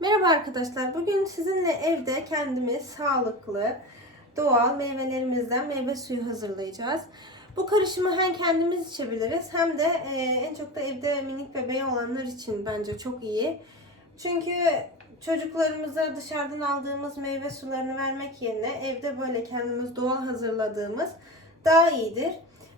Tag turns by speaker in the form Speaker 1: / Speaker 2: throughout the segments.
Speaker 1: Merhaba arkadaşlar. Bugün sizinle evde kendimiz sağlıklı, doğal meyvelerimizden meyve suyu hazırlayacağız. Bu karışımı hem kendimiz içebiliriz hem de e, en çok da evde minik bebeği olanlar için bence çok iyi. Çünkü çocuklarımıza dışarıdan aldığımız meyve sularını vermek yerine evde böyle kendimiz doğal hazırladığımız daha iyidir.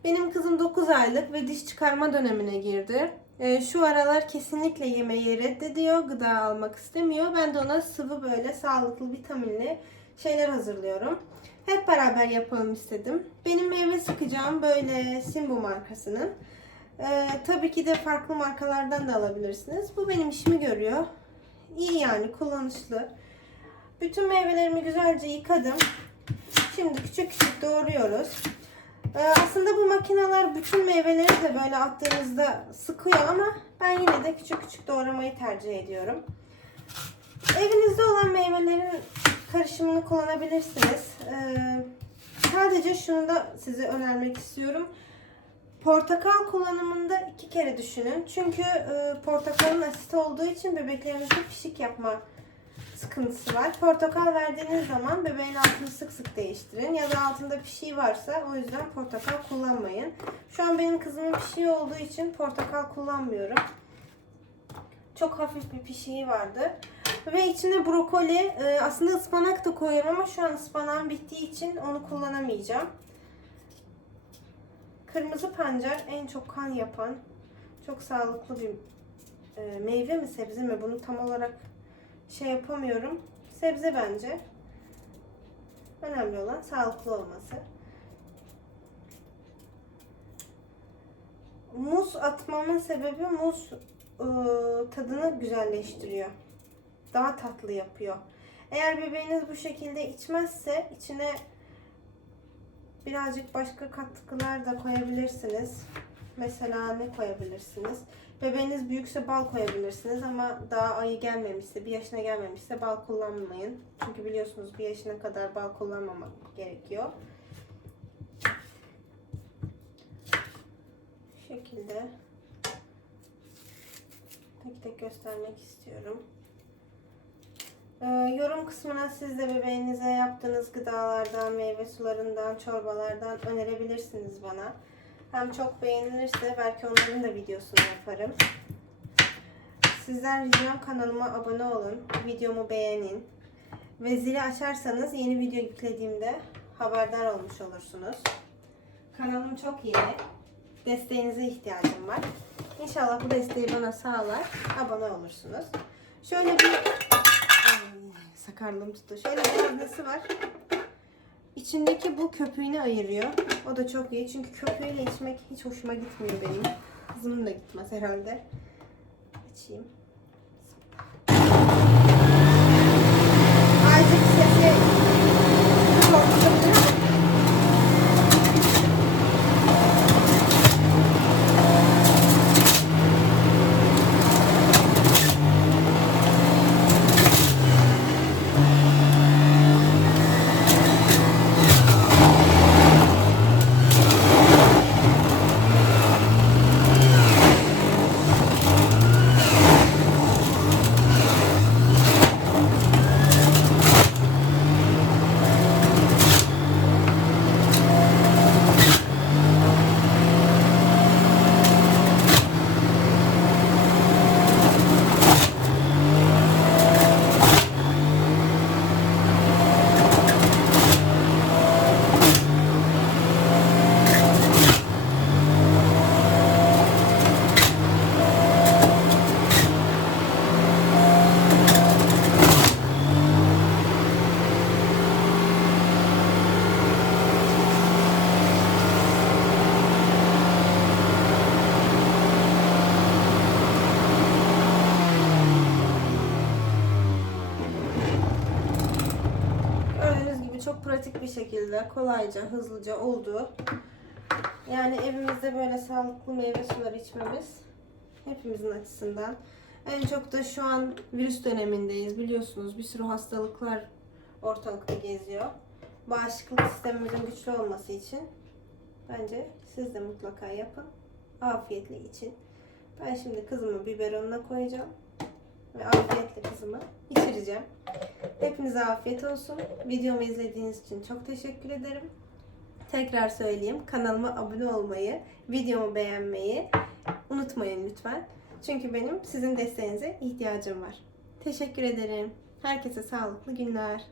Speaker 1: Benim kızım 9 aylık ve diş çıkarma dönemine girdi. Ee, şu aralar kesinlikle yemeği reddediyor. Gıda almak istemiyor. Ben de ona sıvı böyle sağlıklı, vitaminli şeyler hazırlıyorum. Hep beraber yapalım istedim. Benim meyve sıkacağım böyle Simbu markasının. Ee, tabii ki de farklı markalardan da alabilirsiniz. Bu benim işimi görüyor. İyi yani kullanışlı. Bütün meyvelerimi güzelce yıkadım. Şimdi küçük küçük doğruyoruz. Ee, aslında bu makineler bütün meyveleri de böyle attığınızda sıkıyor ama ben yine de küçük küçük doğramayı tercih ediyorum. Evinizde olan meyvelerin karışımını kullanabilirsiniz. Ee, sadece şunu da size önermek istiyorum. Portakal kullanımında iki kere düşünün. Çünkü e, portakalın asit olduğu için bebeklerinizde pişik yapma sıkıntısı var. Portakal verdiğiniz zaman bebeğin altını sık sık değiştirin. Ya da altında pişiği varsa o yüzden portakal kullanmayın. Şu an benim kızımın pişiği olduğu için portakal kullanmıyorum. Çok hafif bir pişiği vardı. Ve içine brokoli, e, aslında ıspanak da koyuyorum ama şu an ıspanağım bittiği için onu kullanamayacağım. Kırmızı pancar en çok kan yapan, çok sağlıklı bir e, meyve mi sebze mi bunu tam olarak şey yapamıyorum. Sebze bence. Önemli olan sağlıklı olması. Muz atmamın sebebi muz ıı, tadını güzelleştiriyor. Daha tatlı yapıyor. Eğer bebeğiniz bu şekilde içmezse içine birazcık başka katkılar da koyabilirsiniz. Mesela ne koyabilirsiniz? Bebeğiniz büyükse bal koyabilirsiniz ama daha ayı gelmemişse, bir yaşına gelmemişse bal kullanmayın. Çünkü biliyorsunuz bir yaşına kadar bal kullanmamak gerekiyor. Şu şekilde tek tek göstermek istiyorum. Ee, yorum kısmına siz de bebeğinize yaptığınız gıdalardan, meyve sularından, çorbalardan önerebilirsiniz bana. Hem çok beğenilirse belki onların da videosunu yaparım. Sizden ricam kanalıma abone olun, videomu beğenin ve zili açarsanız yeni video yüklediğimde haberdar olmuş olursunuz. Kanalım çok yeni, desteğinize ihtiyacım var. İnşallah bu desteği bana sağlar, abone olursunuz. Şöyle bir Ay, sakarlığım tuttu. Şöyle bir haznesi var. İçindeki bu köpüğünü ayırıyor. O da çok iyi. Çünkü köpüğüyle içmek hiç hoşuma gitmiyor benim. Kızımın da gitmez herhalde. Açayım. Çok pratik bir şekilde kolayca, hızlıca oldu. Yani evimizde böyle sağlıklı meyve suları içmemiz hepimizin açısından. En çok da şu an virüs dönemindeyiz biliyorsunuz. Bir sürü hastalıklar ortalıkta geziyor. Bağışıklık sistemimizin güçlü olması için bence siz de mutlaka yapın. Afiyetle için. Ben şimdi kızımı biberonuna koyacağım. ve afiyetle kızımı içireceğim. Hepinize afiyet olsun. Videomu izlediğiniz için çok teşekkür ederim. Tekrar söyleyeyim. Kanalıma abone olmayı, videomu beğenmeyi unutmayın lütfen. Çünkü benim sizin desteğinize ihtiyacım var. Teşekkür ederim. Herkese sağlıklı günler.